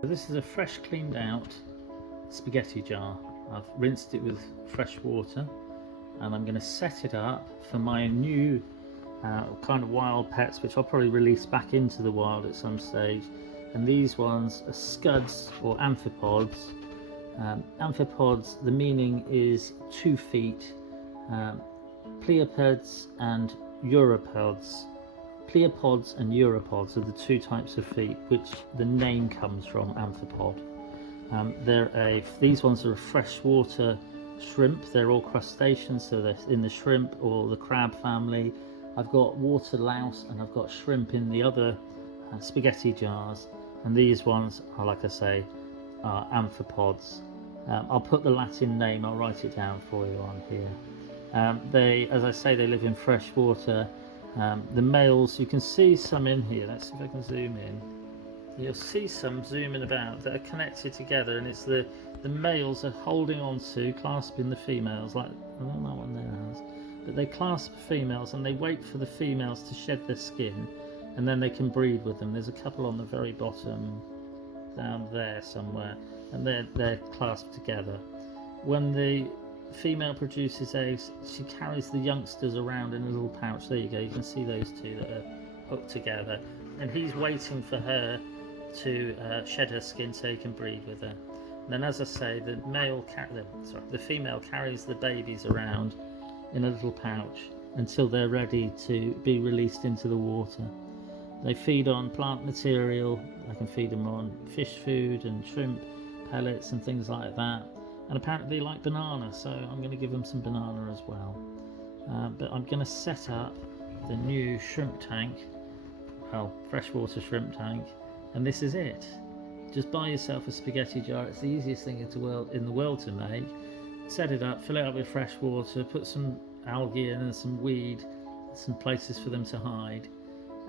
So this is a fresh cleaned out spaghetti jar. I've rinsed it with fresh water and I'm going to set it up for my new kind of wild pets, which I'll probably release back into the wild at some stage. And these ones are Scuds or Amphipods. Amphipods, the meaning is 2 feet. Pleopods and Uropods. Pleopods and Uropods are the 2 types of feet which the name comes from, amphipod. These ones are a freshwater shrimp. They're all crustaceans, so they're in the shrimp or the crab family. I've got water louse and I've got shrimp in the other spaghetti jars, and these ones are, like I say, are amphipods. I'll put the Latin name, I'll write it down for you on here. They, as I say, they live in fresh water. The males, you can see some in here. Let's see if I can zoom in. You'll see some zooming about that are connected together, and it's the males are holding on to, clasping the females, like I don't know what there has, but they clasp the females and they wait for the females to shed their skin, and then they can breed with them. There's a couple on the very bottom down there somewhere, and they're clasped together. When the female produces eggs, she carries the youngsters around in a little pouch. There you go, you can see those 2 that are hooked together, and he's waiting for her to shed her skin so he can breed with her. And then, as I say, the female carries the babies around in a little pouch until they're ready to be released into the water. They feed on plant material. I can feed them on fish food and shrimp pellets and things like that. And apparently they like banana, so I'm going to give them some banana as well. But I'm going to set up the new shrimp tank, well, freshwater shrimp tank, and this is it. Just buy yourself a spaghetti jar. It's the easiest thing in the world to make. Set it up, fill it up with fresh water, put some algae in and some weed, some places for them to hide,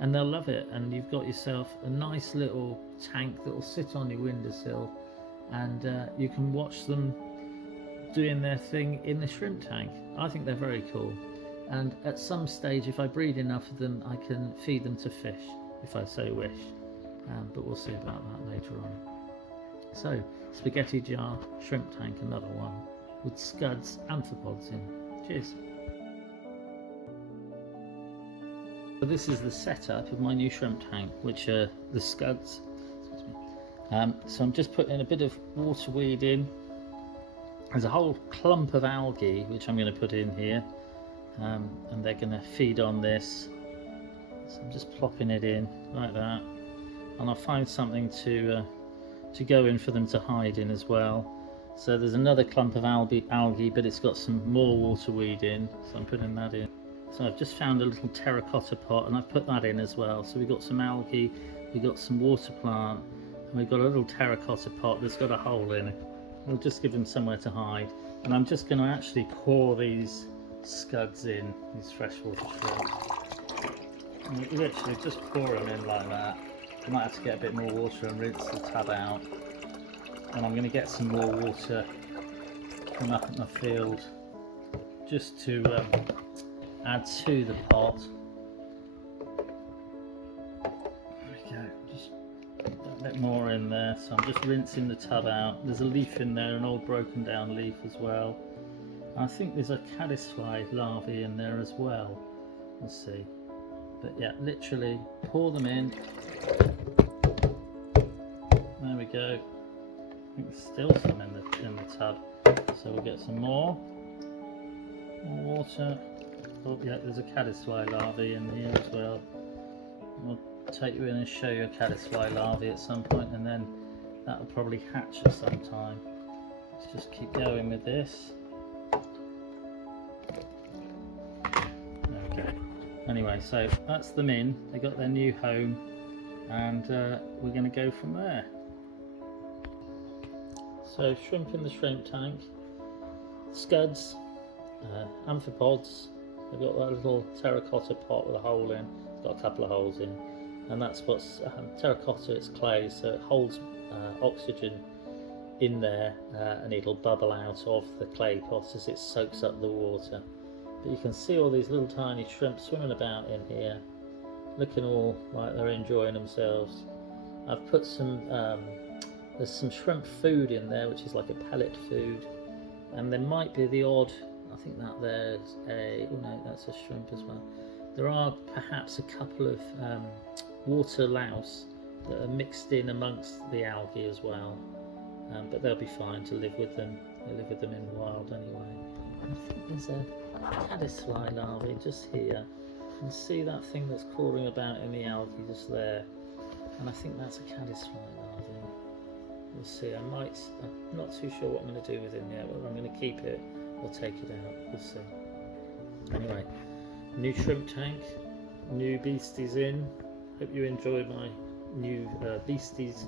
and they'll love it. And you've got yourself a nice little tank that will sit on your windowsill, and you can watch them doing their thing in the shrimp tank. I think they're very cool, and at some stage, if I breed enough of them, I can feed them to fish if I so wish, but we'll see about that later on. So, spaghetti jar, shrimp tank, another one with Scuds Amphipods in. Cheers. So this is the setup of my new shrimp tank, which are the Scuds. So I'm just putting a bit of water weed in. There's a whole clump of algae which I'm going to put in here, and they're going to feed on this. So I'm just plopping it in like that, and I'll find something to go in for them to hide in as well. So there's another clump of algae, but it's got some more water weed in, so I'm putting that in. So I've just found a little terracotta pot and I've put that in as well. So we've got some algae, we've got some water plant, and we've got a little terracotta pot that's got a hole in it. We'll just give them somewhere to hide. And I'm just going to actually pour these Scuds in, these freshwater shrimp. And literally just pour them in like that. I might have to get a bit more water and rinse the tub out. And I'm going to get some more water from up in my field just to add to the pot. There we go, just a bit more in there. So I'm just rinsing the tub out. There's a leaf in there, an old broken down leaf as well. I think there's a caddisfly larvae in there as well. We'll see. But yeah, literally pour them in. There we go. I think there's still some in the tub. So we'll get some more water. Oh yeah, there's a caddisfly larvae in here as well. I'll take you in and show you a caddisfly larvae at some point, and then that'll probably hatch at some time. Let's just keep going with this. Okay. Anyway, so that's them in. They got their new home, and we're going to go from there. So shrimp in the shrimp tank, Scuds, Amphipods. They've got that little terracotta pot with a hole in. It's got a couple of holes in, and that's what's terracotta. It's clay, so it holds oxygen in there, and it'll bubble out of the clay pot as it soaks up the water. But you can see all these little tiny shrimp swimming about in here, looking all like they're enjoying themselves. I've put some There's some shrimp food in there, which is like a pellet food, and there might be the odd, I think that there's oh no, that's a shrimp as well. There are perhaps a couple of water louse that are mixed in amongst the algae as well, but they'll be fine to live with them. They live with them in the wild anyway. I think there's a caddisfly larvae just here. You can see that thing that's crawling about in the algae just there, and I think that's a caddisfly larvae. We'll see. I'm not too sure what I'm going to do with him yet, whether I'm going to keep it or take it out. We'll see. Anyway, new shrimp tank, new beasties in. Hope you enjoyed my new beasties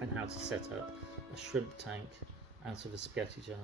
and how to set up a shrimp tank out of a spaghetti jar.